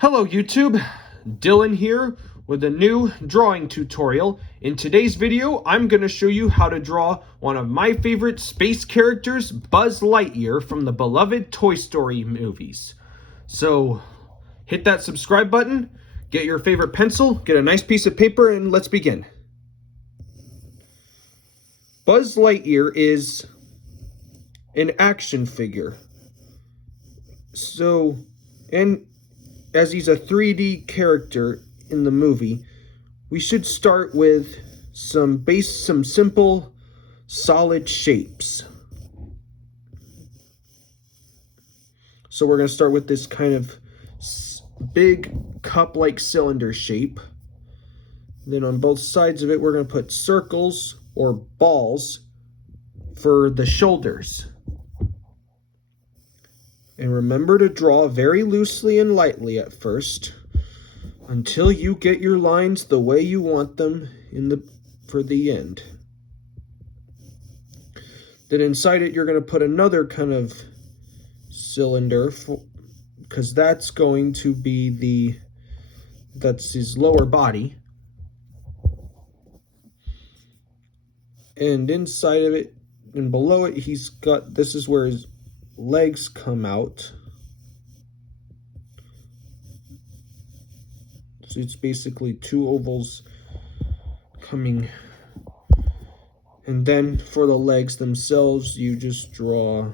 Hello YouTube, Dylan here with a new drawing tutorial. In today's video, I'm going to show you how to draw one of my favorite space characters, Buzz Lightyear from the beloved Toy Story movies. So hit that subscribe button, get your favorite pencil, get a nice piece of paper, and let's begin. Buzz Lightyear is an action figure. As he's a 3D character in the movie, we should start with some simple, solid shapes. So we're going to start with this kind of big cup-like cylinder shape. Then on both sides of it, we're going to put circles or balls for the shoulders. And remember to draw very loosely and lightly at first until you get your lines the way you want them for the end. Then inside it, you're going to put another kind of cylinder because that's going to be that's his lower body. And inside of it and below it, this is where his legs come out. So it's basically two ovals coming. And then for the legs themselves, you just draw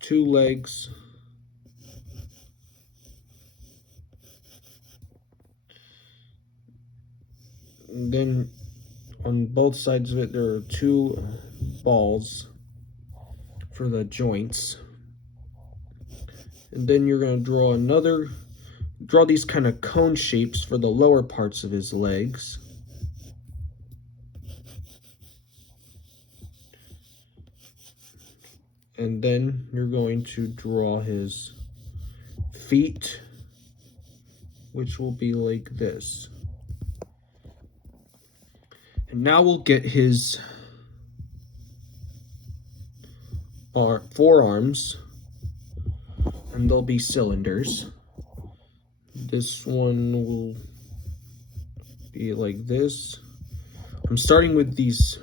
two legs. And then on both sides of it, there are two balls for the joints. And then you're going to draw these kind of cone shapes for the lower parts of his legs. And then you're going to draw his feet, which will be like this. And now we'll get his forearms, and they'll be cylinders. This one will be like this. I'm starting with these.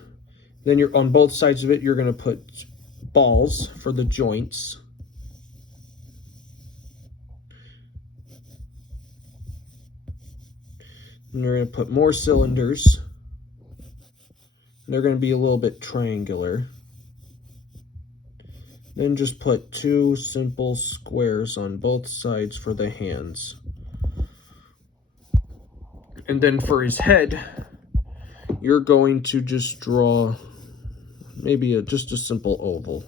Then you're on both sides of it, you're going to put balls for the joints. And you're going to put more cylinders. They're going to be a little bit triangular. Then just put two simple squares on both sides for the hands. And then for his head, you're going to just draw maybe just a simple oval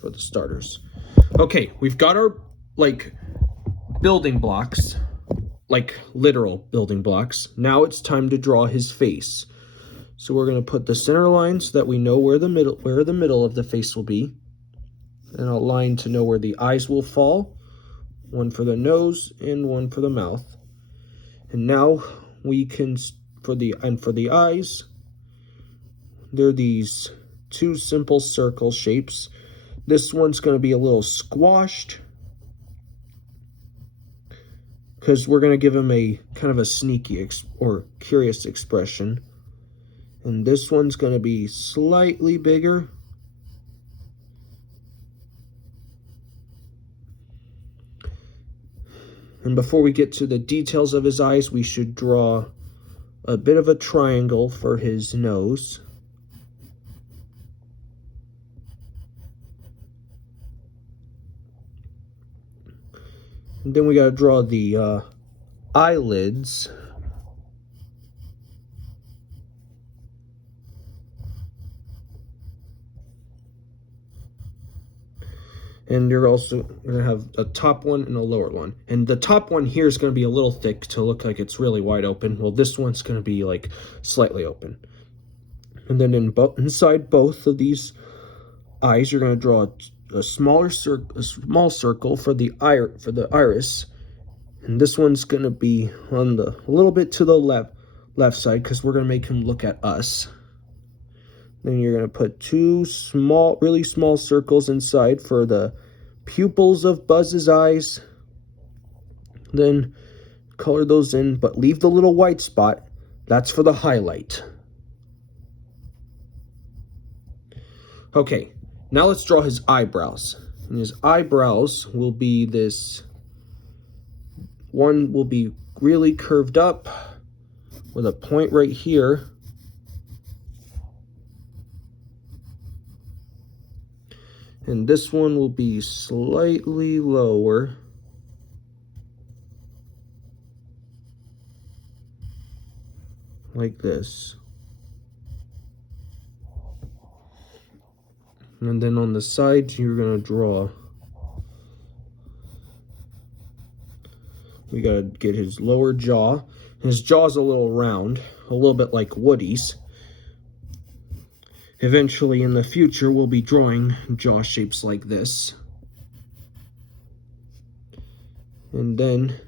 for the starters. Okay, we've got our building blocks, like literal building blocks. Now it's time to draw his face. So we're going to put the center lines that we know where the middle of the face will be. And a line to know where the eyes will fall. One for the nose and one for the mouth. And now we can, for the eyes, there are these two simple circle shapes. This one's going to be a little squashed because we're going to give him a kind of a sneaky or curious expression. And this one's going to be slightly bigger. And before we get to the details of his eyes, we should draw a bit of a triangle for his nose. And then we got to draw the eyelids. And you're also going to have a top one and a lower one. And the top one here is going to be a little thick to look like it's really wide open. Well, this one's going to be like slightly open. And then inside both of these eyes, you're going to draw a small circle for the iris. And this one's going to be on a little bit to the left side because we're going to make him look at us. Then you're going to put two really small circles inside for the pupils of Buzz's eyes. Then color those in, but leave the little white spot. That's for the highlight. Okay, now let's draw his eyebrows. And his eyebrows will be this, one will be really curved up with a point right here. And this one will be slightly lower. Like this. And then on the sides, you're going to draw. We got to get his lower jaw. His jaw's a little round, a little bit like Woody's. Eventually, in the future, we'll be drawing jaw shapes like this. And then,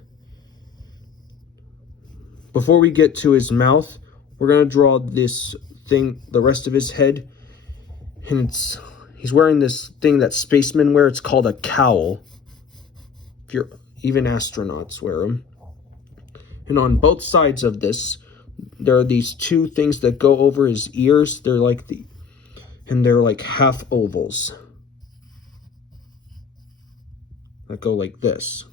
before we get to his mouth, we're going to draw this thing, the rest of his head. And he's wearing this thing that spacemen wear. It's called a cowl. Even astronauts wear them. And on both sides of this, there are these two things that go over his ears. They're like half ovals that go like this.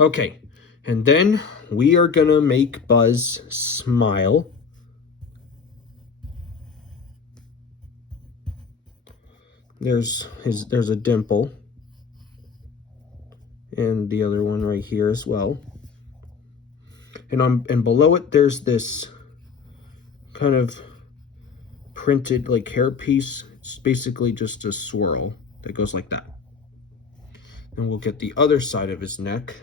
Okay, and then we are gonna make Buzz smile. There's a dimple, and the other one right here as well. And below it, there's this kind of printed like hairpiece. It's basically just a swirl that goes like that. And we'll get the other side of his neck.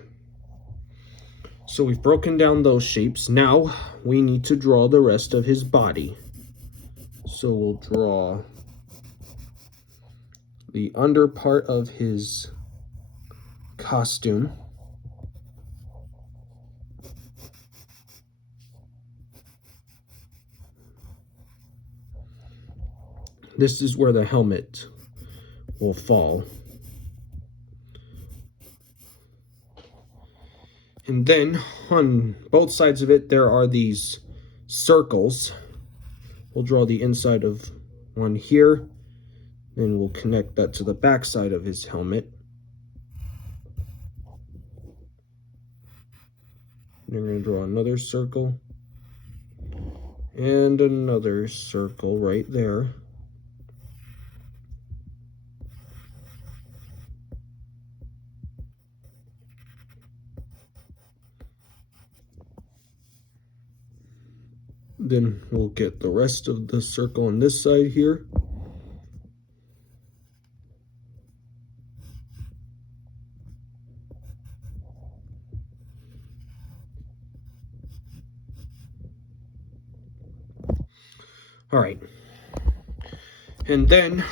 So we've broken down those shapes. Now we need to draw the rest of his body. So we'll draw the under part of his costume. This is where the helmet will fall. And then on both sides of it, there are these circles. We'll draw the inside of one here, and we'll connect that to the back side of his helmet. And we're going to draw another circle and another circle right there. Then we'll get the rest of the circle on this side here. All right. And then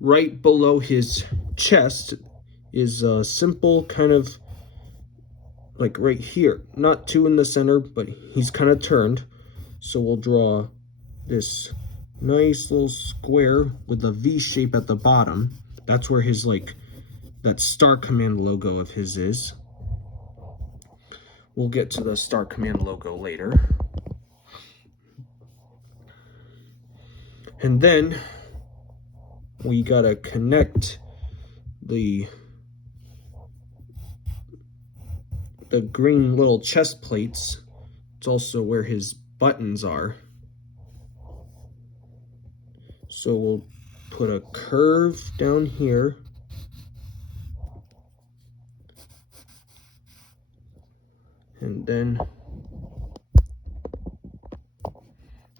right below his chest is a simple kind of like right here, not too in the center, but he's kind of turned. So we'll draw this nice little square with a V shape at the bottom. That's where his that Star Command logo of his is. We'll get to the Star Command logo later. And then we gotta connect the green little chest plates. It's also where his buttons are. So we'll put a curve down here. And then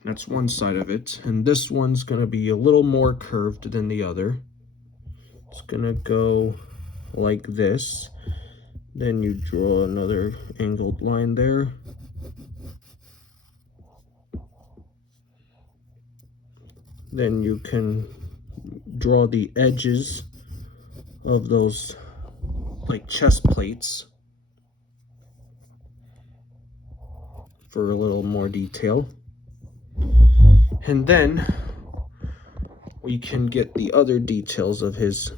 that's one side of it. And this one's gonna be a little more curved than the other. It's gonna go like this. Then you draw another angled line there. Then you can draw the edges of those chest plates for a little more detail. And then we can get the other details of his.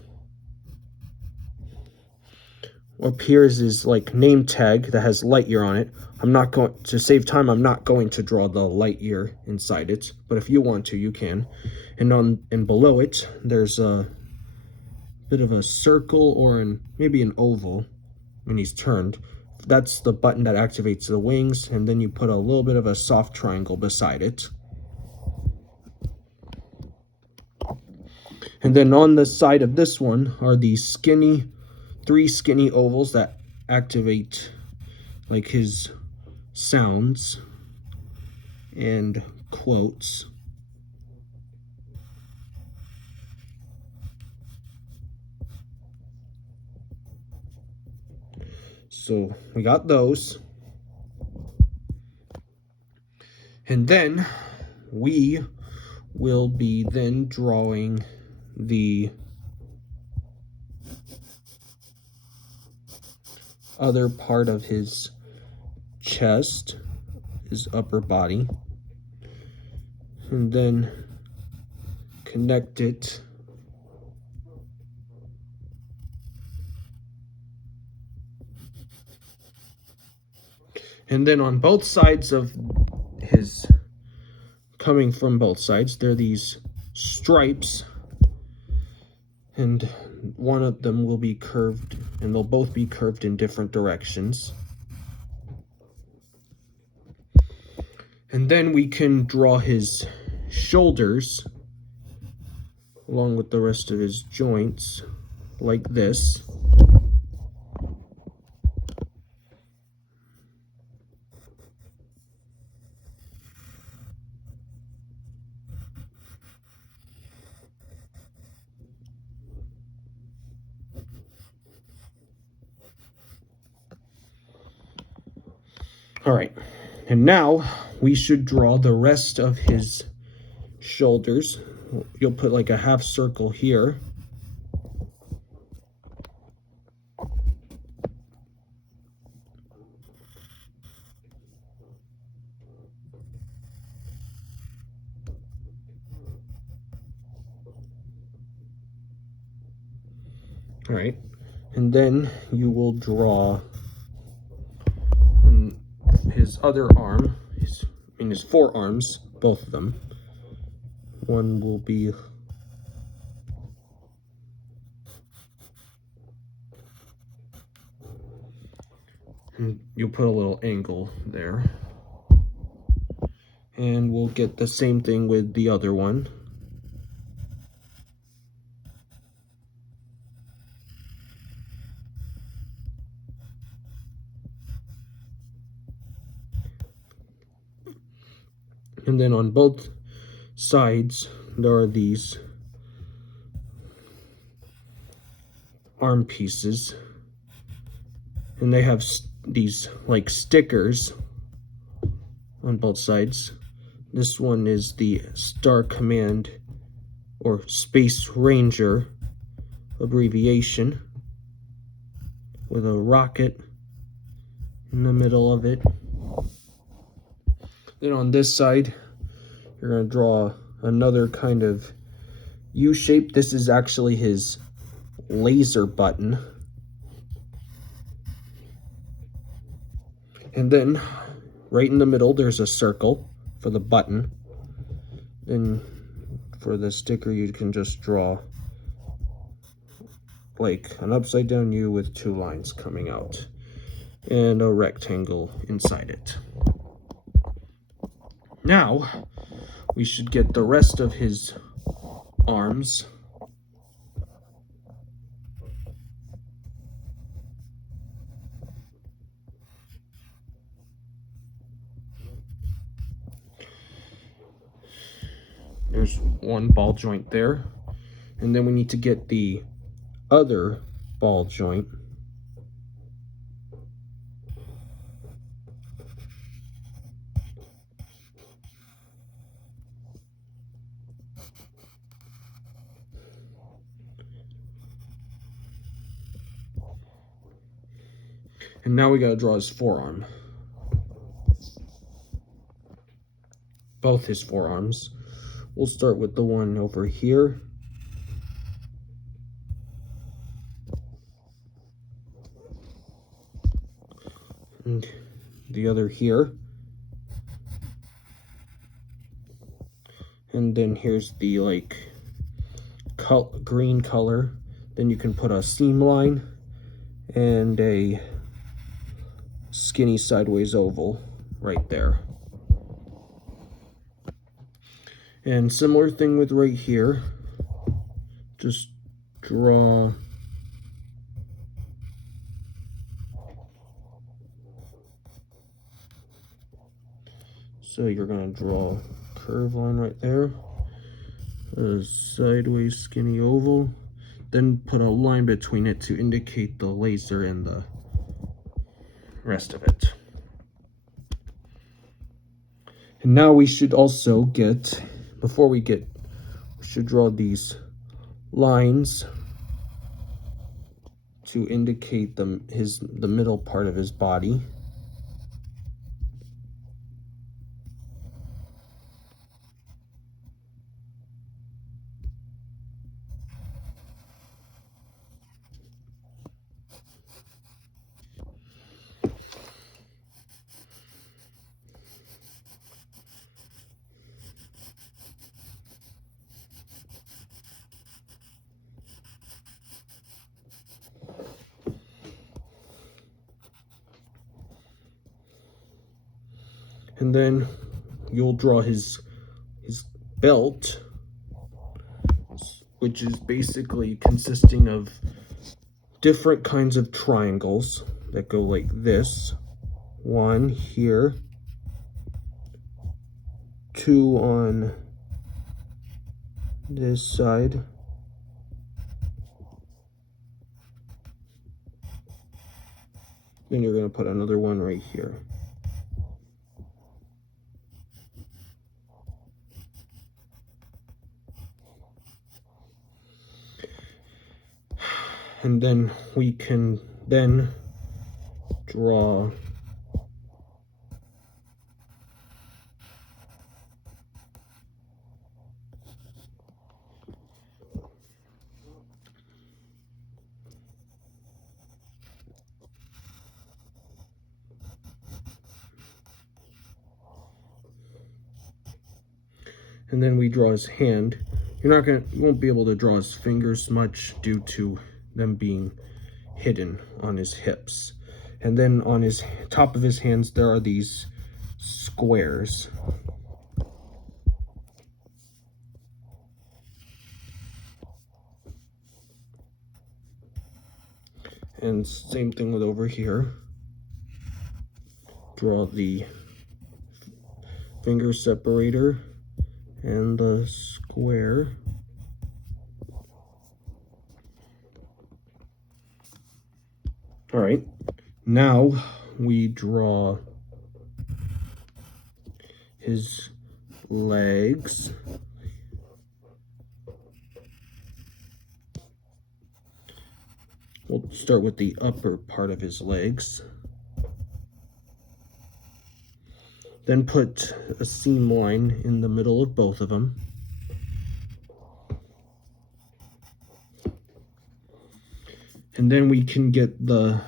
Up here is his like name tag that has Lightyear on it. I'm not going to save time. I'm not going to draw the Lightyear inside it, but if you want to, you can. And below it, there's a bit of a circle or maybe an oval when he's turned. That's the button that activates the wings, and then you put a little bit of a soft triangle beside it. And then on the side of this one are these three skinny ovals that activate like his sounds and quotes. So we got those. And then we will be then drawing the other part of his chest, his upper body, and then connect it and then on both sides of his, coming from both sides, there are these stripes, and one of them will be curved, and they'll both be curved in different directions. And then we can draw his shoulders along with the rest of his joints like this. All right, and now we should draw the rest of his shoulders. You'll put like a half circle here. All right, and then you will draw his other arm, his forearms, both of them. One will be and you'll put a little angle there. And we'll get the same thing with the other one. And then on both sides, there are these arm pieces. And they have these like stickers on both sides. This one is the Star Command or Space Ranger abbreviation with a rocket in the middle of it. Then on this side, you're going to draw another kind of U shape. This is actually his laser button. And then right in the middle, there's a circle for the button. Then for the sticker, you can just draw like an upside down U with two lines coming out and a rectangle inside it. Now, we should get the rest of his arms. There's one ball joint there. And then we need to get the other ball joint. And now we gotta draw his forearm. Both his forearms. We'll start with the one over here. And the other here. And then here's the like green color. Then you can put a seam line and a skinny sideways oval right there. And similar thing with right here. Just draw so you're going to draw a curve line right there, a sideways skinny oval, then put a line between it to indicate the laser and the rest of it. And now we should also get, we should draw these lines to indicate the middle part of his body. And then you'll draw his belt, which is basically consisting of different kinds of triangles that go like this. One here, two on this side, then you're going to put another one right here. And then we can then draw and then we draw his hand. You won't be able to draw his fingers much due to them being hidden on his hips. And then on his top of his hands, there are these squares. And same thing with over here. Draw the finger separator and the square. All right, now we draw his legs. We'll start with the upper part of his legs. Then put a seam line in the middle of both of them. And then we can get the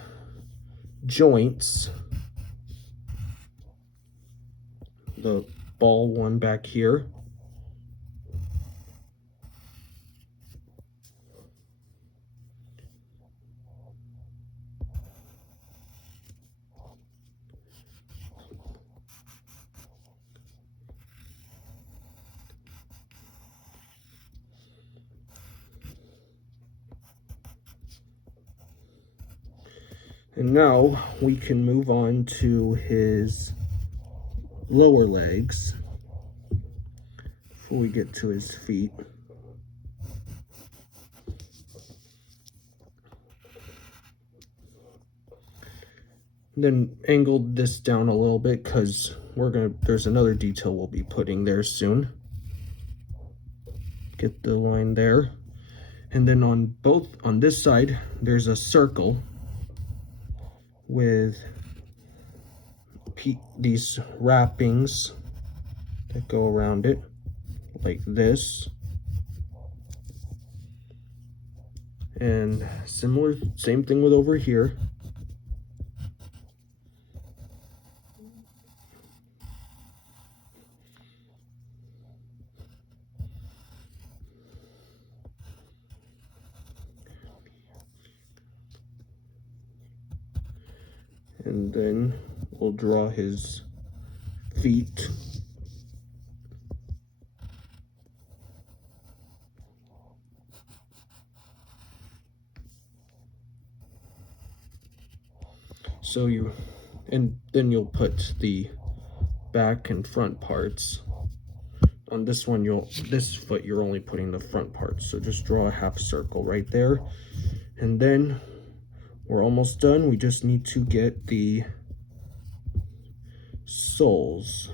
joints, the ball one back here. And now we can move on to his lower legs before we get to his feet. Then angled this down a little bit because there's another detail we'll be putting there soon. Get the line there. And then on this side, there's a circle with these wrappings that go around it like this. And same thing with over here. And then we'll draw his feet. So and then you'll put the back and front parts. On this one, this foot, you're only putting the front parts. So just draw a half circle right there. And then we're almost done. We just need to get the soles.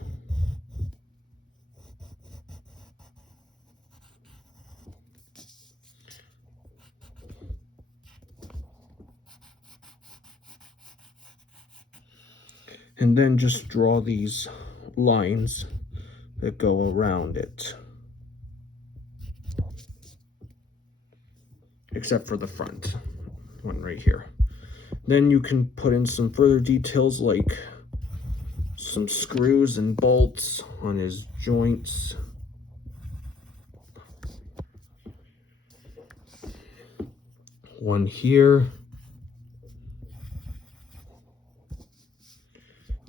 And then just draw these lines that go around it. Except for the front one right here. Then you can put in some further details like some screws and bolts on his joints. One here.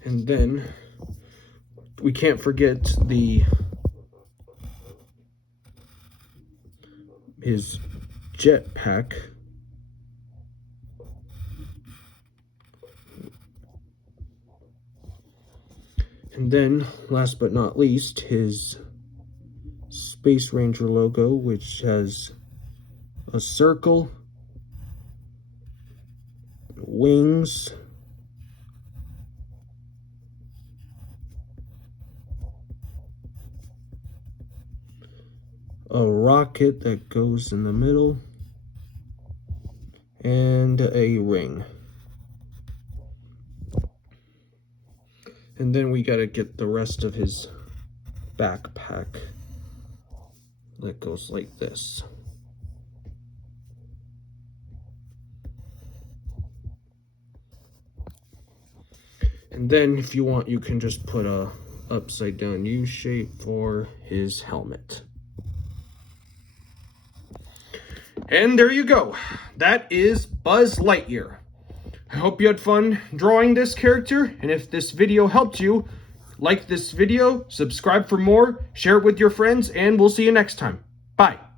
And then we can't forget his jetpack. And then, last but not least, his Space Ranger logo, which has a circle, wings, a rocket that goes in the middle, and a ring. And then we gotta get the rest of his backpack that goes like this. And then if you want, you can just put a upside down U shape for his helmet. And there you go. That is Buzz Lightyear. I hope you had fun drawing this character, and if this video helped you, like this video, subscribe for more, share it with your friends, and we'll see you next time. Bye.